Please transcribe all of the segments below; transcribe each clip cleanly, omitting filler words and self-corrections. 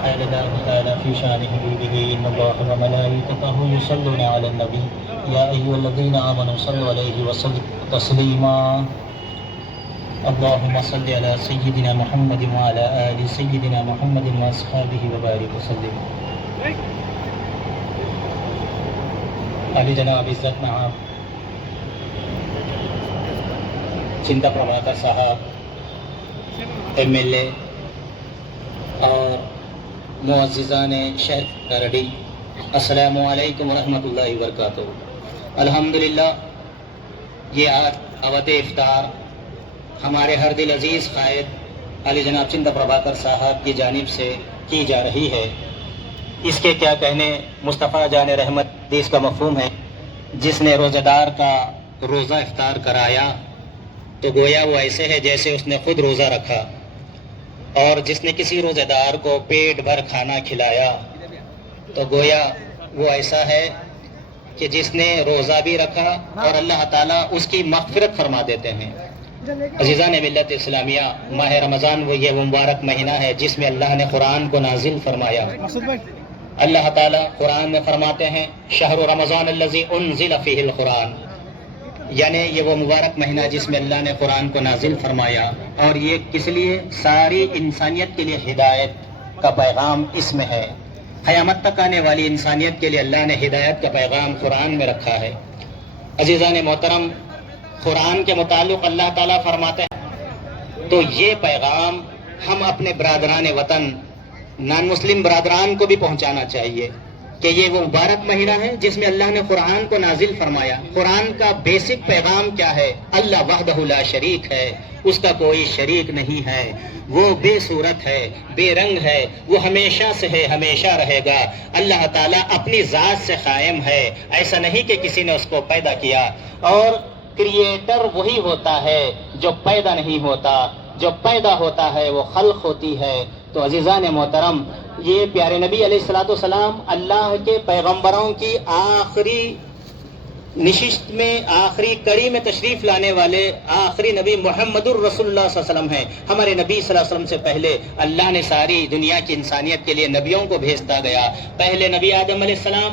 قال الله تعالى في شأن حبيبه إن الله وملائكته يصلون على النبي يا أيها الذين آمنوا صلوا عليه وسلموا تسليما اللهم صل على سيدنا محمد وعلى آل سيدنا محمد وأصحابه وبارك وسلم. علی جناب عزت نام چنتا پربھاکر صاحب MLA اور معززان شہر ناگرڈی، السلام علیکم ورحمۃ اللہ وبرکاتہ. الحمدللہ یہ آج دعوت افطار ہمارے ہر دل عزیز قائد علی جناب چنتا پربھاکر صاحب کی جانب سے کی جا رہی ہے. اس کے کیا کہنے، مصطفیٰ جان رحمت حدیث کا مفہوم ہے، جس نے روزہ دار کا روزہ افطار کرایا تو گویا وہ ایسے ہے جیسے اس نے خود روزہ رکھا، اور جس نے کسی روزہ دار کو پیٹ بھر کھانا کھلایا تو گویا وہ ایسا ہے کہ جس نے روزہ بھی رکھا اور اللہ تعالیٰ اس کی مغفرت فرما دیتے ہیں. عزیزان ملت اسلامیہ، ماہ رمضان وہ مبارک مہینہ ہے جس میں اللہ نے قرآن کو نازل فرمایا. اللہ تعالیٰ قرآن میں فرماتے ہیں شہر رمضان الذی انزل فیہ القرآن، یعنی یہ وہ مبارک مہینہ جس میں اللہ نے قرآن کو نازل فرمایا، اور یہ کس لیے؟ ساری انسانیت کے لیے ہدایت کا پیغام اس میں ہے. قیامت تک آنے والی انسانیت کے لیے اللہ نے ہدایت کا پیغام قرآن میں رکھا ہے. عزیزان محترم، قرآن کے متعلق اللہ تعالیٰ فرماتے ہیں تو یہ پیغام ہم اپنے برادران وطن نان مسلم برادران کو بھی پہنچانا چاہیے کہ یہ وہ مبارک مہینہ ہے جس میں اللہ نے قرآن کو نازل فرمایا. قرآن کا بیسک پیغام کیا ہے؟ اللہ وحدہ لا شریک ہے، اس کا کوئی شریک نہیں ہے، وہ بے صورت ہے، بے رنگ ہے، وہ ہمیشہ سے ہے، ہمیشہ رہے گا. اللہ تعالیٰ اپنی ذات سے قائم ہے، ایسا نہیں کہ کسی نے اس کو پیدا کیا. اور کریٹر وہی ہوتا ہے جو پیدا نہیں ہوتا، جو پیدا ہوتا ہے وہ خلق ہوتی ہے. تو عزیزان محترم، یہ پیارے نبی علیہ السلام اللہ کے پیغمبروں کی آخری نشست میں، آخری کڑی میں تشریف لانے والے آخری نبی محمد الرسول اللہ صلی اللہ علیہ وسلم ہیں. ہمارے نبی صلی اللہ علیہ وسلم سے پہلے اللہ نے ساری دنیا کی انسانیت کے لیے نبیوں کو بھیجتا گیا. پہلے نبی آدم علیہ السلام،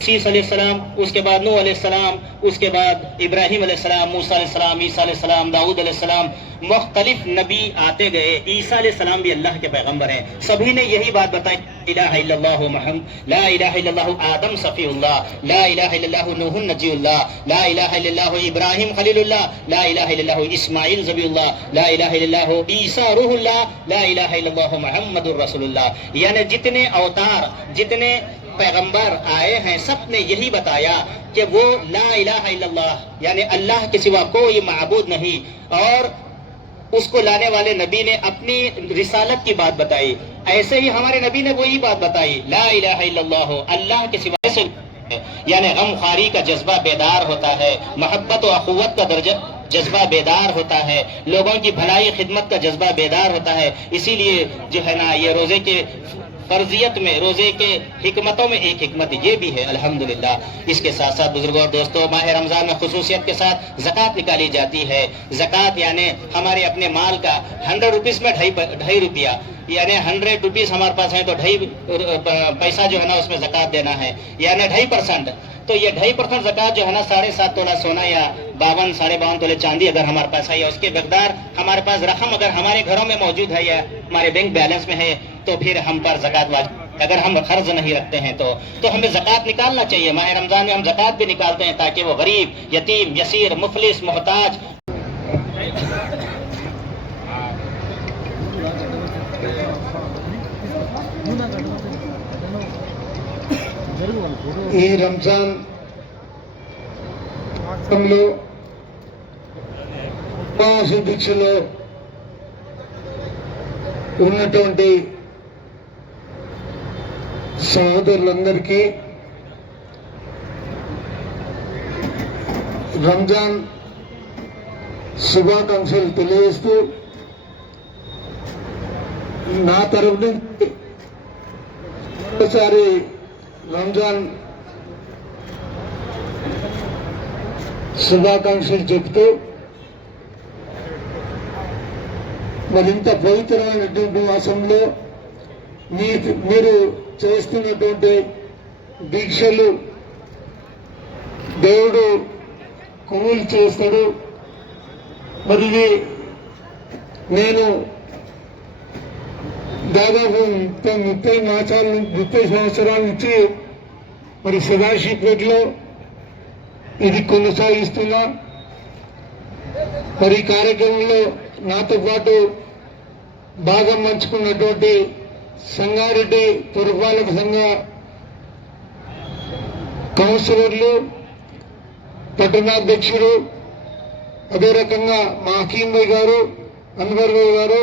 عیسیٰ علیہ السلام، اس کے بعد نوح علیہ السلام، اس کے بعد ابراہیم علیہ السلام، موسیٰ علیہ السلام، عیسیٰ علیہ السلام، داؤد علیہ السلام. مختلف نبی آتے گئے. عیسیٰ علیہ السلام بھی اللہ کے پیغمبر ہیں. سبھی نے یہی بات بتائی، الہ الا اللہ محمد، لا الہ الا اللہ آدم صفی اللہ، لا الہ الا اللہ نوح نجی اللہ، لا الہ الا اللہ ابراہیم خلیل اللہ، لا الہ الا اللہ اسماعیل ذبی اللہ، لا الہ الا اللہ عیسیٰ روح اللہ، لا الہ الا اللہ محمد الرسول اللہ. یعنی جتنے اوتار، جتنے پیغمبر آئے ہیں، سب نے یہی بتایا کہ وہ لا الہ الا اللہ، یعنی اللہ کے سوا کوئی معبود نہیں. اور اس کو لانے والے نبی نے اپنی رسالت کی بات بتائی. ایسے ہی ہمارے نبی نے وہی بات بتائی، لا الہ الا اللہ، اللہ کے سوا سے، یعنی غم خواری کا جذبہ بیدار ہوتا ہے، محبت و اخوت کا جذبہ بیدار ہوتا ہے، لوگوں کی بھلائی خدمت کا جذبہ بیدار ہوتا ہے. اسی لیے جو ہے نا، یہ روزے کے فرضیت میں، روزے کے حکمتوں میں ایک حکمت یہ بھی ہے الحمدللہ. اس کے ساتھ ساتھ بزرگوں اور دوستوں، ماہ رمضان میں خصوصیت کے ساتھ زکوٰۃ نکالی جاتی ہے. زکوٰۃ یعنی ہمارے اپنے مال کا 100 روپیز میں 2.5 روپیہ، یعنی 100 روپیز ہمارے پاس ہیں تو 2.5 پیسہ جو ہے نا اس میں زکوٰۃ دینا ہے، یعنی 2.5%. تو یہ 2.5% زکوٰۃ جو ہے نا 7.5 تولہ سونا یا 52 تولے چاندی اگر ہمارے پاس ہے، یا اس کے مقدار ہمارے پاس رقم اگر ہمارے گھروں میں موجود ہے یا ہمارے بینک بیلنس میں ہے تو پھر ہم پر زکوٰۃ واجب. اگر ہم قرض نہیں رکھتے ہیں تو ہمیں زکوٰۃ نکالنا چاہیے. ماہ رمضان میں ہم زکوٰۃ بھی نکالتے ہیں تاکہ وہ غریب، یتیم، یسیر، مفلس، محتاج. یہ رمضان ہم لوگ ఉపవాస దీక్షలో ఉన్నటువంటి సహోదరులందరికీ రంజాన్ శుభాకాంక్షలు తెలియజేస్తూ నా తరఫు నుంచి ఒకసారి రంజాన్ శుభాకాంక్షలు చెప్తూ మరింత పవిత్రమైనటువంటి మాసంలో మీరు చేస్తున్నటువంటి దీక్షలు దేవుడు కబూలు చేస్తాడు. మరి నేను దాదాపు 30 సంవత్సరాల నుంచి మరి సదాశివపేటలో ఇది కొనసాగిస్తున్నా. మరి ఈ కార్యక్రమంలో నాతో పాటు భాగం పంచుకున్నటువంటి సంగారెడ్డి పురపాలక సంఘ కౌన్సిలర్లు, పట్టణాధ్యక్షుడు, అదే రకంగా మా హకీం భాయ్ గారు, అన్వర్ భాయ్ గారు,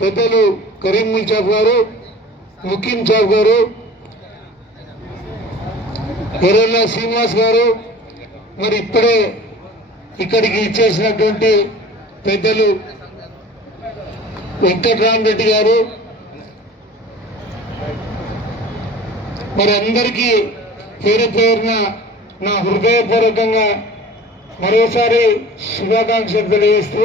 పెద్దలు కరీం ముల్చాబ్ గారు, ముకీం సాబ్ గారు, ఎర్రల్లా శ్రీనివాస్ గారు, మరి ఇప్పుడే ఇక్కడికి ఇచ్చేసినటువంటి పెద్దలు వెంకట్రామరెడ్డి గారు, మరి అందరికీ పేరు పేరున నా హృదయపూర్వకంగా మరోసారి శుభాకాంక్షలు తెలియజేస్తూ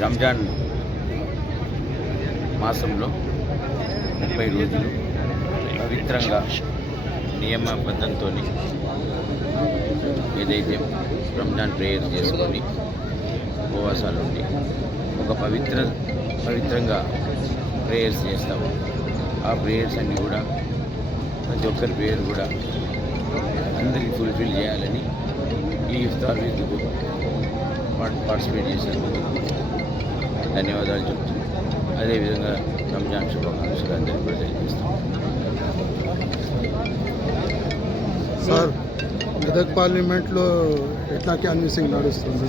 రంజాన్ మాసంలో 30 రోజులు పవిత్రంగా నియమబద్ధంతో ఏదైతే రంజాన్ ప్రేయర్ చేసుకొని ఉపవాసాలు ఉండి ఒక పవిత్రంగా ప్రేయర్స్ చేస్తాము. ఆ ప్రేయర్స్ అన్నీ కూడా ప్రతి ఒక్కరి ప్రేయర్ కూడా అందరికీ ఫుల్ఫిల్ చేయాలని ఈ ఇఫ్తార్ విందుకు పార్టిసిపేట్ చేసినందుకు ధన్యవాదాలు చెప్తున్నాను. అదేవిధంగా రంజాన్ శుభాకాంక్షలు అందరికీ కూడా తెలియజేస్తాం. సార్ మెదక్ పార్లమెంట్లో ఎట్లా క్యాన్వసింగ్ నడుస్తుంది?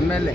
MLA